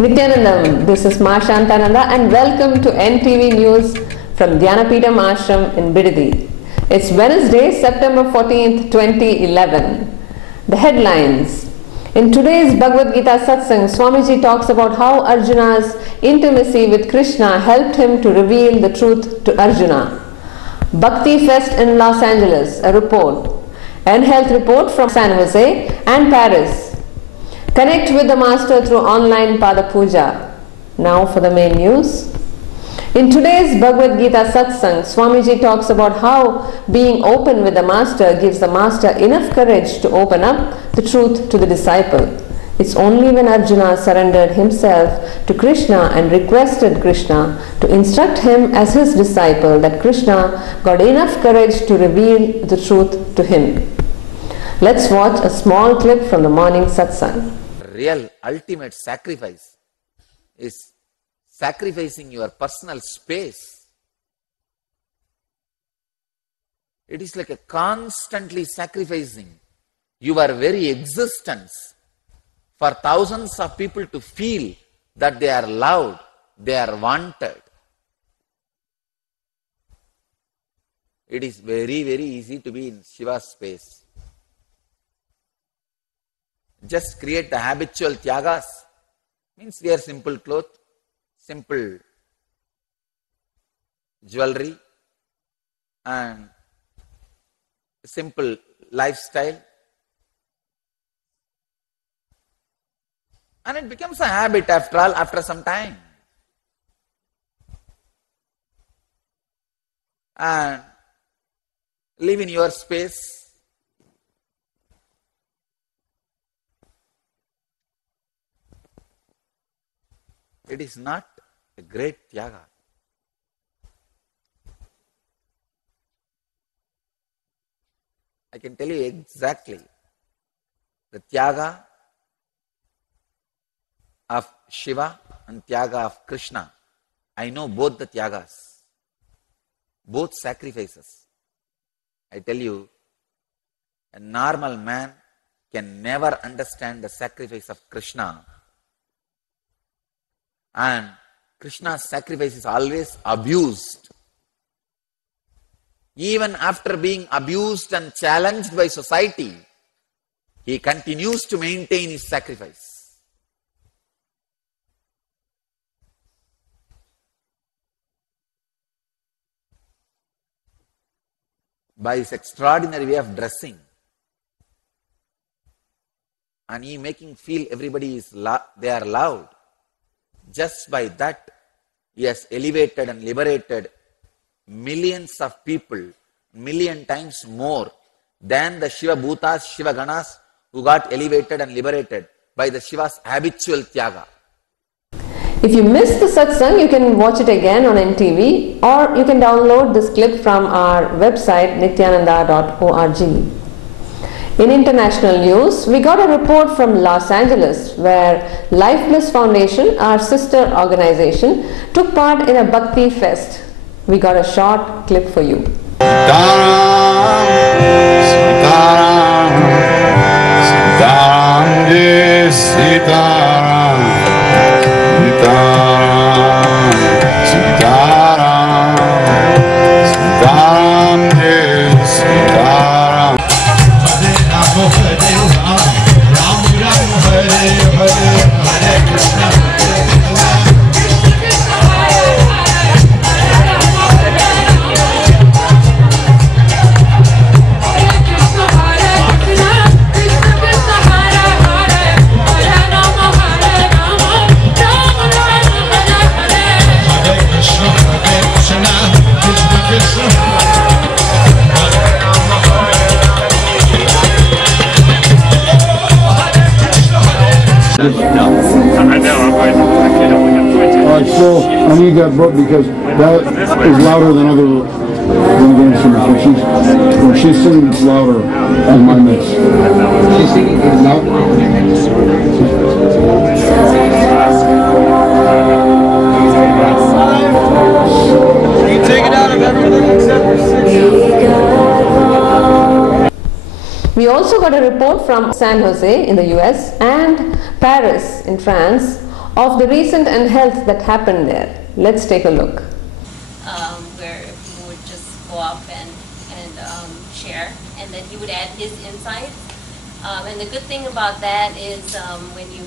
Nityanandam, this is Ma Shantananda and welcome to NTV News from Dhyanapeetham Ashram in Bidadi. It's Wednesday, September 14th, 2011. The headlines. In today's Bhagavad Gita Satsang, Swamiji talks about how Arjuna's intimacy with Krishna helped him to reveal the truth to Arjuna. Bhakti Fest in Los Angeles, a report. N-Health report from San Jose and Paris. Connect with the Master through online Pada Puja. Now for the main news. In today's Bhagavad Gita Satsang, Swamiji talks about how being open with the Master gives the Master enough courage to open up the truth to the disciple. It's only when Arjuna surrendered himself to Krishna and requested Krishna to instruct him as his disciple that Krishna got enough courage to reveal the truth to him. Let's watch a small clip from the morning satsang. Real ultimate sacrifice is sacrificing your personal space. It is like a constantly sacrificing your very existence for thousands of people to feel that they are loved, they are wanted. It is very, very easy to be in Shiva's space. Just create the habitual tyagas. Means wear simple clothes, simple jewelry and simple lifestyle. And it becomes a habit after all, after some time. And live in your space. It is not a great tyaga. I can tell you exactly the tyaga of Shiva and tyaga of Krishna. I know both the tyagas, both sacrifices. I tell you, a normal man can never understand the sacrifice of Krishna. And Krishna's sacrifice is always abused. Even after being abused and challenged by society, he continues to maintain his sacrifice. By his extraordinary way of dressing, and he making feel everybody is they are loved. Just by that, he has elevated and liberated millions of people, million times more than the Shiva Bhutas, Shiva Ganas who got elevated and liberated by the Shiva's habitual tyaga. If you missed the satsang, you can watch it again on NTV or you can download this clip from our website nityananda.org. In international news, we got a report from Los Angeles where Life Bliss Foundation, our sister organization, took part in a Bhakti Fest. We got a short clip for you. So I need that book because that is louder than other singers. When she's singing, it's louder on my mix. She's singing it louder on your mix. You take it out of everything except for 6. We also got a report from San Jose in the US and Paris in France of the recent unhealth that happened there. Let's take a look. Where people would just go up and share, and then he would add his insights. And the good thing about that is when you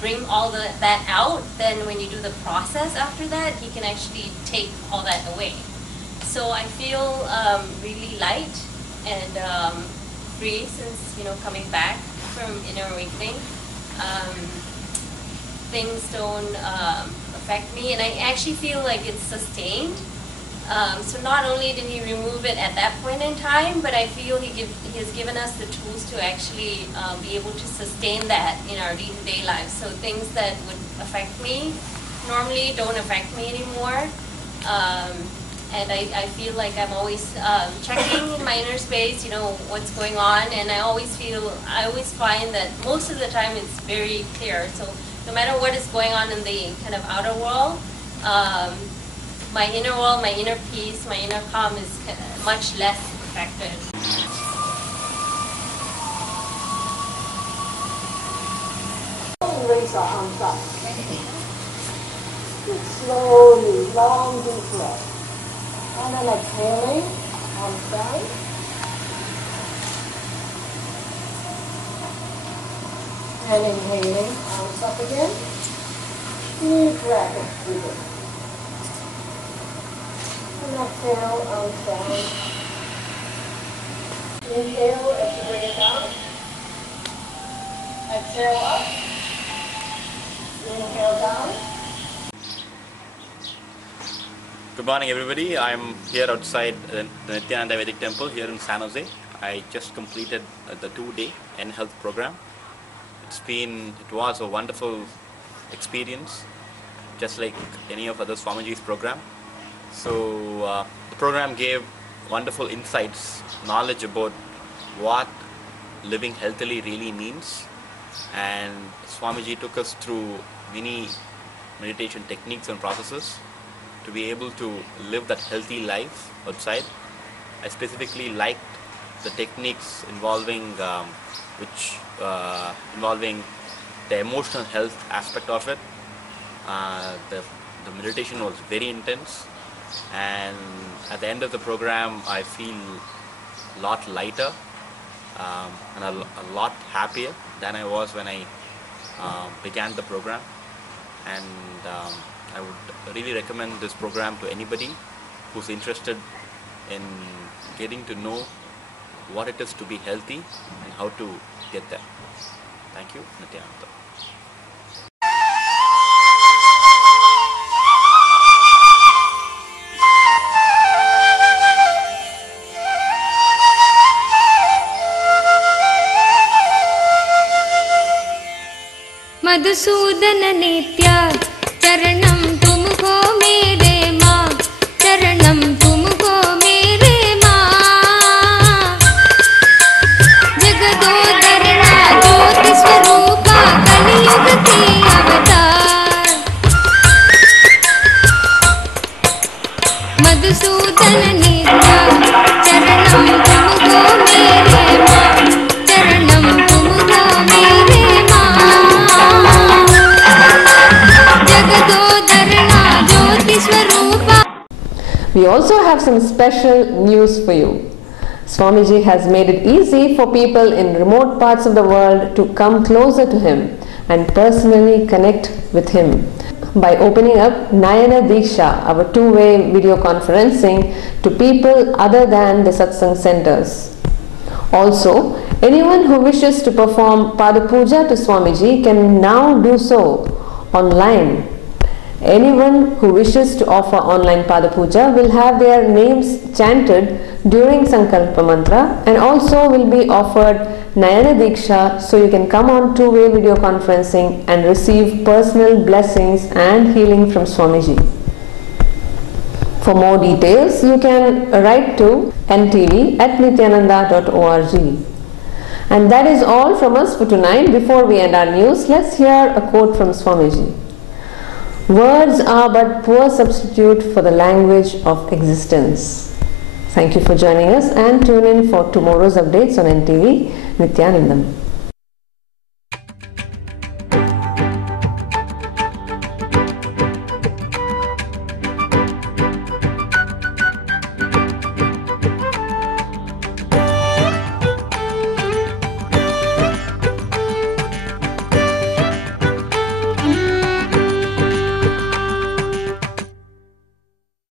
bring all that out, then when you do the process after that, he can actually take all that away. So I feel really light and free since, you know, coming back from Inner Awakening. Things don't affect me, and I actually feel like it's sustained. So not only did he remove it at that point in time, but I feel he has given us the tools to actually be able to sustain that in our day-to-day lives. So things that would affect me normally don't affect me anymore. And I feel like I'm always checking in my inner space, you know, what's going on, and I always find that most of the time it's very clear. So no matter what is going on in the kind of outer world, my inner world, my inner peace, my inner calm is much less affected. Raise our arms up. Slowly, long deep breath. And then exhaling, arms down. And inhaling, arms up again. Deep breath and breathing. And exhale, arms down. Inhale as you bring it down. Exhale up. Inhale down. Good morning everybody. I'm here outside the Nityananda Vedic Temple here in San Jose. I just completed the 2-day N-Health program. It was a wonderful experience, just like any of other Swamiji's program. So the program gave wonderful insights, knowledge about what living healthily really means, and Swamiji took us through many meditation techniques and processes to be able to live that healthy life outside. I specifically liked the techniques involving involving the emotional health aspect of it. The meditation was very intense, and at the end of the program I feel a lot lighter and a lot happier than I was when I began the program. And I would really recommend this program to anybody who's interested in getting to know what it is to be healthy and how to get there. Thank you, Nityananda. Madhusudan नित्या चरणम तुमको मेरे माँ, चरणम तुमको मेरे माँ। जगदोदरना ज्योति स्वरूपा कलियुग की अवतार। मधुसूदन नित्या चरणम तुमको मेरे माँ, चरणम तुमको मेरे माँ। We also have some special news for you. Swamiji has made it easy for people in remote parts of the world to come closer to him and personally connect with him by opening up Nayana Diksha, our two-way video conferencing, to people other than the satsang centers. Also, anyone who wishes to perform Pada Puja to Swamiji can now do so online. Anyone who wishes to offer online Pada Puja will have their names chanted during Sankalpa Mantra, and also will be offered Nayana Diksha, so you can come on two-way video conferencing and receive personal blessings and healing from Swamiji. For more details, you can write to ntv@nityananda.org. And that is all from us for tonight. Before we end our news, let's hear a quote from Swamiji. Words are but poor substitute for the language of existence. Thank you for joining us, and tune in for tomorrow's updates on NTV Nityanandam.